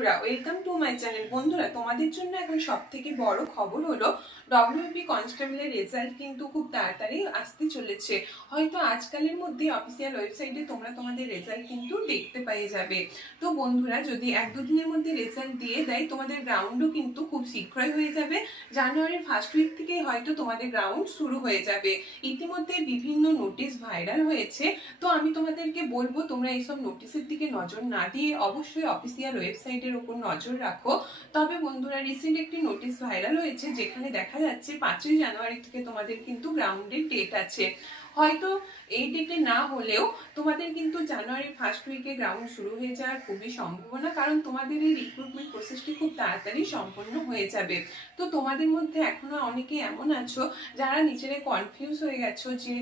বন্ধুরা, welcome to my channel. বন্ধুরা, তোমাদের জন্য এখন সবথেকে বড় খবর হলো ডব্লিউপি কনস্টেবলের রেজাল্ট কিন্তু খুব তাড়াতাড়ি আসতে চলেছে। হয়তো আজকালের মধ্যে অফিসিয়াল ওয়েবসাইটে তোমরা তোমাদের রেজাল্ট কিন্তু দেখতে পেয়ে যাবে। তো বন্ধুরা, যদি 1-2 দিনের মধ্যে রেজাল্ট দিয়ে দেয়, তোমাদের গ্রাউন্ডও কিন্তু খুব শীঘ্রই হয়ে যাবে। জানুয়ারির ফার্স্ট উইক থেকেই হয়তো তোমাদের গ্রাউন্ড শুরু হয়ে যাবে। ইতিমধ্যে বিভিন্ন নোটিশ ভাইরাল হয়েছে, তো আমি তোমাদেরকে বলবো তোমরা এইসব নোটিশের দিকে নজর না দিয়ে অবশ্যই অফিসিয়াল ওয়েবসাইটের উপর নজর রাখো। তবে বন্ধুরা, রিসেন্ট একটি নোটিশ ভাইরাল হয়েছে যেখানে দেখা যাচ্ছে 5ই জানুয়ারি থেকে তোমাদের কিন্তু গ্রাউন্ডের ডেট আছে। হয়তো এই ডেটে না হলেও তোমাদের কিন্তু জানুয়ারি ফার্স্ট উইকে গ্রাউন্ড শুরু হয়ে যাওয়ার খুবই সম্ভাবনা, কারণ তোমাদের এই রিক্রুটমেন্ট প্রসেসটি খুব তাড়াতাড়ি সম্পন্ন হয়ে যাবে। তো তোমাদের মধ্যে এখনো অনেকে এমন আছো যারা নিজেরাই কনফিউজ হয়ে গেছো যে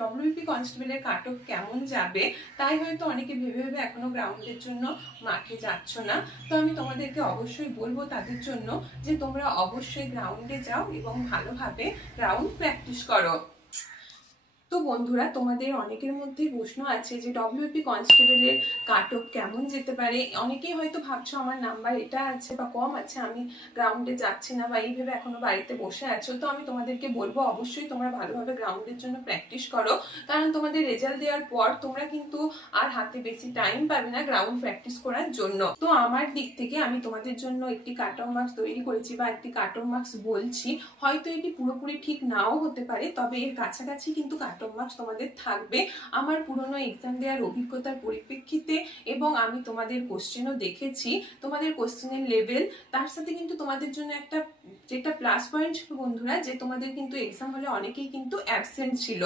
ডব্লিউপি কনস্টেবলের কাট অফ কেমন যাবে, তাই হয়তো অনেকে ভেবে ভেবে এখনো গ্রাউন্ডের জন্য মাঠে যাচ্ছ না। তো আমি তোমাদেরকে অবশ্যই বলবো তাদের জন্য যে তোমরা অবশ্যই গ্রাউন্ডে যাও এবং ভালোভাবে গ্রাউন্ড প্র্যাকটিস করো। তো বন্ধুরা, তোমাদের অনেকের মধ্যে প্রশ্ন আছে যে ডব্লিউপি কনস্টেবলের কাট অফ কেমন যেতে পারে। অনেকেই হয়তো ভাবছো আমার নাম্বার এটা আছে বা কম আছে, আমি গ্রাউন্ডে যাচ্ছি না, বা এইভাবে এখনো বাড়িতে বসে আছো। তো আমি তোমাদেরকে বলবো অবশ্যই তোমরা ভালোভাবে গ্রাউন্ডের জন্য প্র্যাকটিস করো, কারণ তোমাদের রেজাল্ট দেওয়ার পর তোমরা কিন্তু আর হাতে বেশি টাইম পাবে না গ্রাউন্ড প্র্যাকটিস করার জন্য। তো আমার দিক থেকে আমি তোমাদের জন্য একটি কাট অফ মার্কস তৈরি করেছি বা একটি কাট অফ মার্কস বলছি। হয়তো এটি পুরোপুরি ঠিক নাও হতে পারে, তবে এর কাছাকাছি কিন্তু কাট অফ মার্কস তোমাদের থাকবে আমার পুরনো এক্সাম দেওয়ার অভিজ্ঞতার পরিপ্রেক্ষিতে। এবং আমি তোমাদের কোশ্চেনও দেখেছি, তোমাদের কোশ্চেনের লেভেল, তার সাথে কিন্তু তোমাদের জন্য একটা যেটা প্লাস পয়েন্ট ছিল বন্ধুরা, যে তোমাদের কিন্তু এক্সাম হলে অনেকেই কিন্তু অ্যাবসেন্ট ছিল।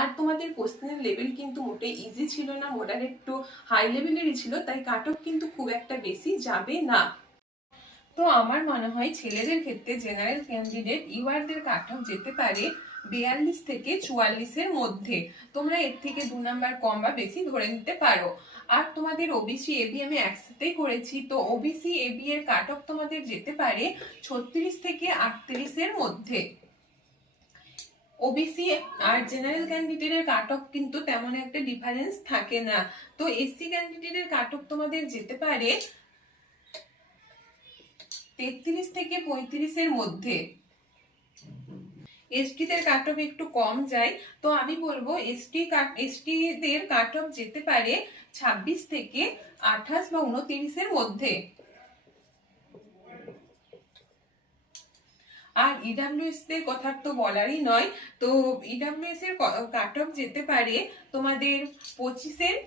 আর তোমাদের কোশ্চেনের লেভেল কিন্তু মোটেই ইজি ছিল না, মডারেট টু হাই লেভেলেরই ছিল, তাই কাট অফ কিন্তু খুব একটা বেশি যাবে না। তো আমার মনে হয় ছেলেদের ক্ষেত্রে জেনারেল ক্যান্ডিডেট ইউআরদের কাট অফ যেতে পারে 42 থেকে 44-এর মধ্যে। তোমরা এর থেকে 2 নাম্বার কম বা বেশি ধরে নিতে পারো। আর তোমাদের ওবিসি এবি আমি একসাথেই করেছি, তো ওবিসি এবি এর কাট অফ তোমাদের যেতে পারে 36 থেকে 38-এর মধ্যে। ওবিসি আর জেনারেল ক্যান্ডিডেটের কাট অফ কিন্তু তেমন একটা ডিফারেন্স থাকে না। তো এসসি ক্যান্ডিডেটের কাট অফ তোমাদের যেতে পারে 33 থেকে 35-এর মধ্যে। এসটিদের কাট অফ একটু কম যায়, তো আমি বলবো এসটিদের কাট অফ যেতে পারে 26 থেকে 28 বা 29-এর মধ্যে। আর ইডাব্লিউএস দের কথা তো বলারই নয়, তো ইডাব্লিউএস এর কাট অফ যেতে পারে তোমাদের 25-এর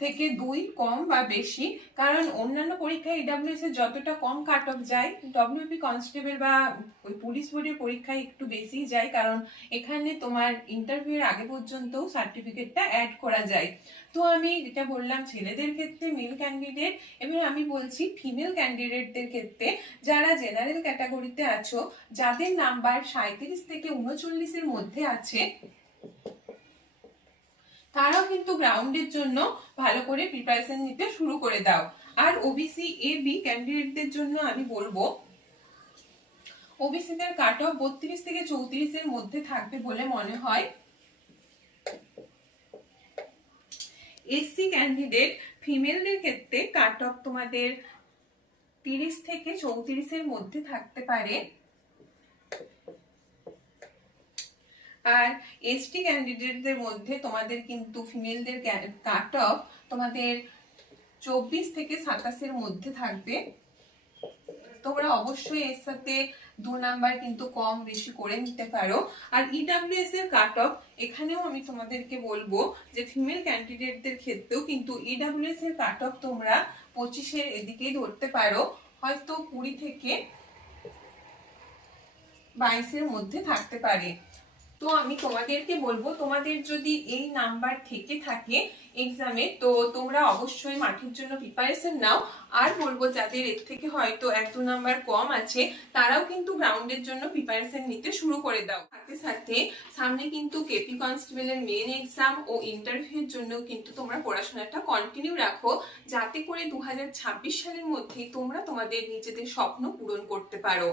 থেকে 2 কম বা বেশি। কারণ অন্যান্য পরীক্ষায় ইডাব্লিউএস এর যতটা কম কাট অফ যায়, ডব্লিউপি কনস্টেবল বা পুলিশ বোর্ডের পরীক্ষায় একটু বেশি যায়, কারণ এখানে তোমার ইন্টারভিউ এর আগে পর্যন্ত সার্টিফিকেটটা অ্যাড করা যায়। তো আমি যেটা বললাম ছেলেদের ক্ষেত্রে মেল ক্যান্ডিডেট, এবার আমি বলছি ফিমেল ক্যান্ডিডেটদের ক্ষেত্রে যারা জেনারেল ক্যাটাগরিতে আছো, যাদের নাম্বার 37 থেকে 39-এর মধ্যে আছে, তারাও কিন্তু গ্রাউন্ডের জন্য ভালো করে প্রিপারেশন নিতে শুরু করে দাও। আর ওবিসি এ বি ক্যান্ডিডেটদের জন্য আমি বলবো ওবিসিদের কাট অফ 32 থেকে 34-এর মধ্যে থাকবে বলে মনে হয়। এসসি ক্যান্ডিডেট ফিমেলদের ক্ষেত্রে কাট অফ তোমাদের 30 থেকে 34-এর মধ্যে থাকতে পারে। আর এসটি ক্যান্ডিডেটদের মধ্যে তোমাদের কিন্তু ফিমেলদের কাট অফ তোমাদের 24 থেকে 27-এর মধ্যে থাকবে। তোমরা অবশ্যই এর সাথে 2 নাম্বার কিন্তু কম বেশি করে নিতে পারো। আর ইডাব্লিউএস এর কাট অফ, এখানেও আমি তোমাদেরকে বলবো যে ফিমেল ক্যান্ডিডেটদের ক্ষেত্রেও কিন্তু ইডাব্লিউএস এর কাট অফ তোমরা 25-এর এদিকেই ধরতে পারো, হয়তো 20 থেকে 22-এর মধ্যে থাকতে পারে। তো আমি তোমাদেরকে বলবো তোমাদের যদি এই নাম্বার থেকে থাকে এক্সামে, তো তোমরা অবশ্যই মাঠের জন্য প্রিপারেশন নাও। আর বলবো যাদের এর থেকে হয়তো 1-2 নাম্বার কম আছে, তারাও কিন্তু গ্রাউন্ডের জন্য প্রিপারেশন নিতে শুরু করে দাও। সাথে সাথে সামনে কিন্তু কেপি কনস্টেবলের মেন এক্সাম ও ইন্টারভিউর জন্য কিন্তু তোমরা পড়াশোনাটা কন্টিনিউ রাখো, যাতে করে 2026 সালের মধ্যে তোমরা তোমাদের নিজেদের স্বপ্ন পূরণ করতে পারো।